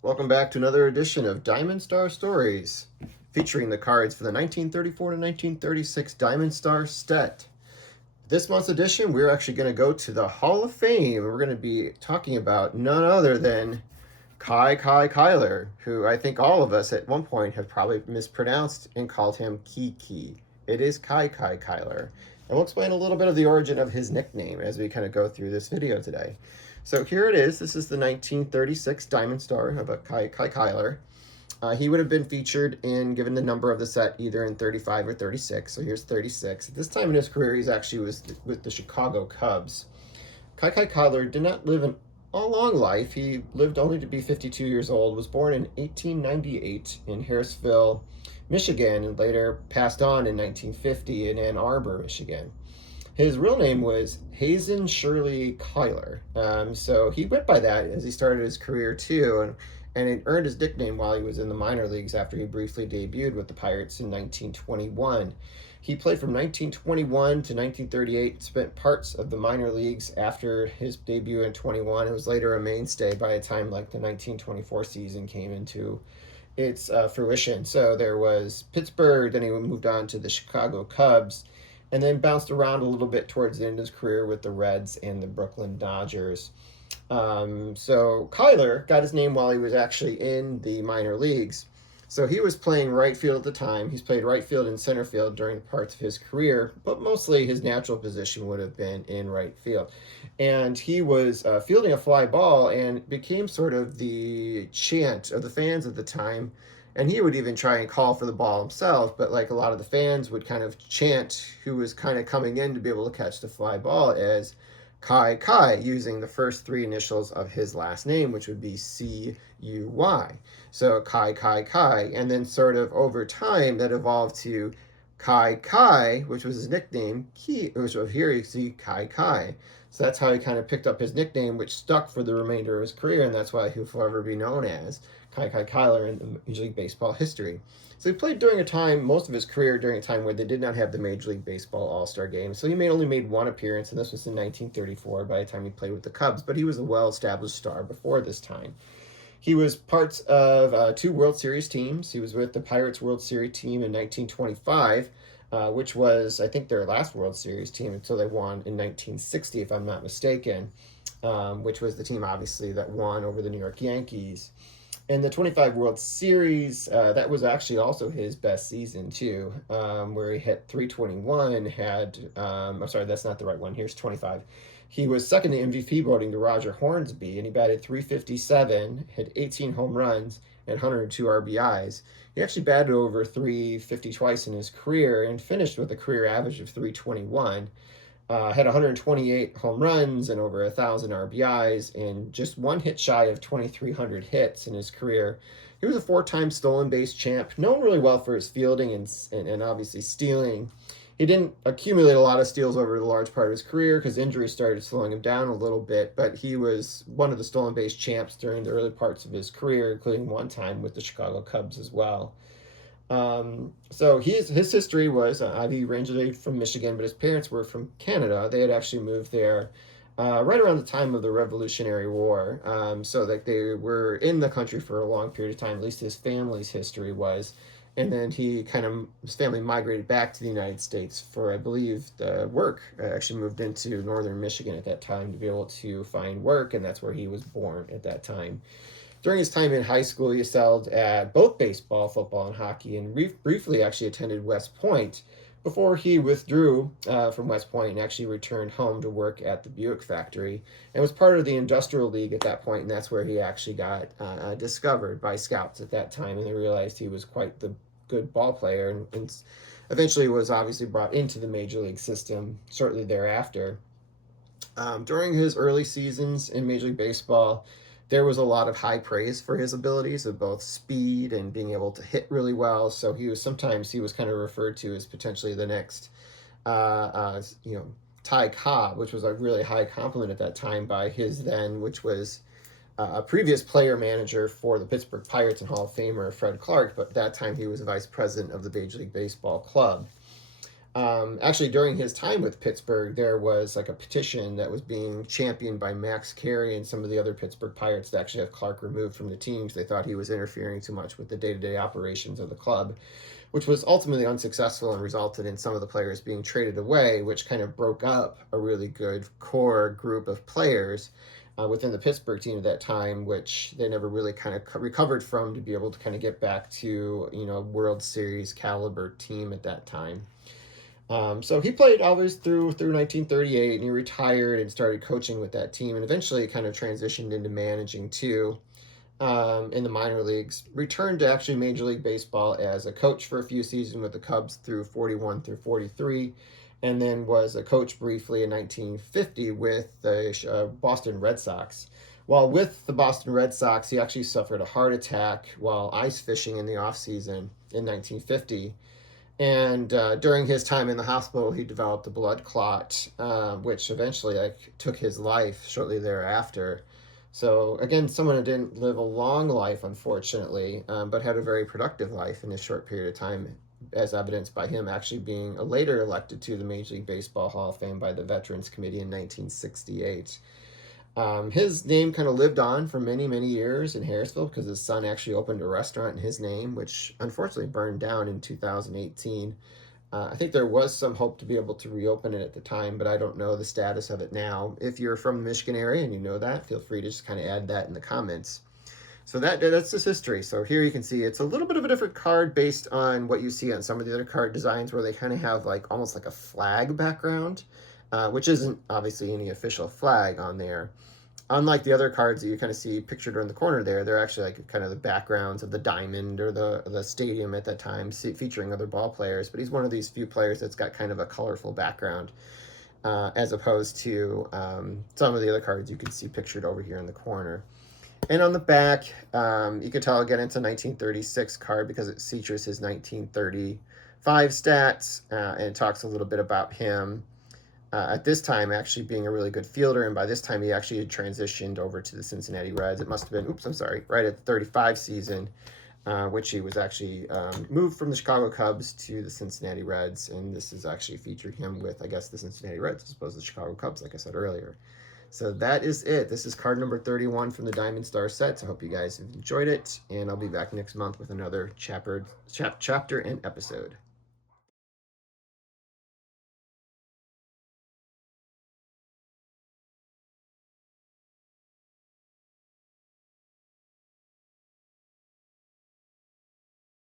Welcome back to another edition of Diamond Star Stories, featuring the cards for the 1934 to 1936 Diamond Star set. This month's edition, we're actually going to go to the Hall of Fame. We're going to be talking about none other than Kiki Cuyler, who I think all of us at one point have probably mispronounced and called him Kiki. It is Kiki Cuyler. And we'll explain a little bit of the origin of his nickname as we kind of go through this video today. So here it is. This is the 1936 Diamond Star of a Kiki Cuyler. He would have been featured in, given the number of the set, either in 35 or 36. So here's 36. At this time in his career, he's actually with the Chicago Cubs. Kiki Cuyler did not live a long life. He lived only to be 52 years old, was born in 1898 in Harrisville, Michigan, and later passed on in 1950 in Ann Arbor, Michigan. His real name was Hazen Shirley Cuyler. So he went by that as he started his career too, and he earned his nickname while he was in the minor leagues after he briefly debuted with the Pirates in 1921. He played from 1921 to 1938, spent parts of the minor leagues after his debut in 21, and was later a mainstay by a time like the 1924 season came into its fruition. So there was Pittsburgh, then he moved on to the Chicago Cubs, and then bounced around a little bit towards the end of his career with the Reds and the Brooklyn Dodgers. So Cuyler got his name while he was actually in the minor leagues. So he was playing right field at the time. He's played right field and center field during parts of his career, but mostly his natural position would have been in right field. And he was fielding a fly ball and became sort of the chant of the fans at the time. And he would even try and call for the ball himself, but like a lot of the fans would kind of chant who was kind of coming in to be able to catch the fly ball as Kai, using the first three initials of his last name, which would be Cuy. So Kai. And then sort of over time that evolved to Kai, which was his nickname, which here you see Kai. So that's how he kind of picked up his nickname, which stuck for the remainder of his career, and that's why he'll forever be known as Kiki Cuyler in Major League Baseball history. So he played during a time, most of his career during a time where they did not have the Major League Baseball All-Star Game. So he only made one appearance, and this was in 1934 by the time he played with the Cubs, but he was a well-established star before this time. He was parts of two World Series teams. He was with the Pirates World Series team in 1925, which was, I think, their last World Series team until they won in 1960, if I'm not mistaken, which was the team, obviously, that won over the New York Yankees. In the 25 World Series, that was actually also his best season, too, where he hit 321, I'm sorry, that's not the right one. Here's 25. He was second in MVP voting to Roger Hornsby, and he batted 357, hit 18 home runs, and 102 RBIs. He actually batted over 350 twice in his career and finished with a career average of 321. Had 128 home runs and over 1,000 RBIs and just one hit shy of 2,300 hits in his career. He was a four-time stolen base champ, known really well for his fielding and obviously stealing. He didn't accumulate a lot of steals over the large part of his career because injuries started slowing him down a little bit, but he was one of the stolen base champs during the early parts of his career, including one time with the Chicago Cubs as well. So his history was he originated from Michigan, but his parents were from Canada. They had actually moved there right around the time of the Revolutionary War. So that they were in the country for a long period of time, at least his family's history was. And then his family migrated back to the United States for, I believe, the work. Actually moved into northern Michigan at that time to be able to find work, and that's where he was born at that time. During his time in high school, he excelled at both baseball, football, and hockey, and briefly actually attended West Point before he withdrew from West Point and actually returned home to work at the Buick factory and was part of the Industrial League at that point, and that's where he actually got discovered by scouts at that time, and they realized he was quite the good ball player and eventually was obviously brought into the Major League system shortly thereafter. During his early seasons in Major League Baseball, there was a lot of high praise for his abilities of both speed and being able to hit really well. So he was kind of referred to as potentially the next, Ty Cobb, which was a really high compliment at that time by his then, which was a previous player manager for the Pittsburgh Pirates and Hall of Famer Fred Clark, but at that time he was vice president of the Major League Baseball club. Actually, during his time with Pittsburgh, there was like a petition that was being championed by Max Carey and some of the other Pittsburgh Pirates to actually have Clark removed from the team because they thought he was interfering too much with the day-to-day operations of the club, which was ultimately unsuccessful and resulted in some of the players being traded away, which kind of broke up a really good core group of players within the Pittsburgh team at that time, which they never really kind of recovered from to be able to kind of get back to, World Series caliber team at that time. So he played always through 1938, and he retired and started coaching with that team, and eventually kind of transitioned into managing too in the minor leagues. Returned to actually Major League Baseball as a coach for a few seasons with the Cubs through 41 through 43, and then was a coach briefly in 1950 with the Boston Red Sox. While with the Boston Red Sox, he actually suffered a heart attack while ice fishing in the off season in 1950. And during his time in the hospital, he developed a blood clot, which eventually took his life shortly thereafter. So again, someone who didn't live a long life, unfortunately, but had a very productive life in a short period of time, as evidenced by him actually being later elected to the Major League Baseball Hall of Fame by the Veterans Committee in 1968. His name kind of lived on for many, many years in Harrisville because his son actually opened a restaurant in his name, which unfortunately burned down in 2018. I think there was some hope to be able to reopen it at the time, but I don't know the status of it now. If you're from the Michigan area and you know that, feel free to just kind of add that in the comments. So that's just history. So here you can see it's a little bit of a different card based on what you see on some of the other card designs where they kind of have like almost like a flag background, which isn't obviously any official flag on there. Unlike the other cards that you kind of see pictured in the corner there, they're actually like kind of the backgrounds of the diamond or the stadium at that time, featuring other ball players. But he's one of these few players that's got kind of a colorful background, as opposed to some of the other cards you can see pictured over here in the corner. And on the back, you can tell again it's a 1936 card because it features his 1935 stats and it talks a little bit about him. At this time, actually being a really good fielder, and by this time he actually had transitioned over to the Cincinnati Reds. It must have been, right at the 35 season, which he was actually moved from the Chicago Cubs to the Cincinnati Reds, and this is actually featuring him with, I guess, the Cincinnati Reds as opposed to the Chicago Cubs, like I said earlier. So that is it. This is card number 31 from the Diamond Star sets. I hope you guys have enjoyed it, and I'll be back next month with another chapter and episode.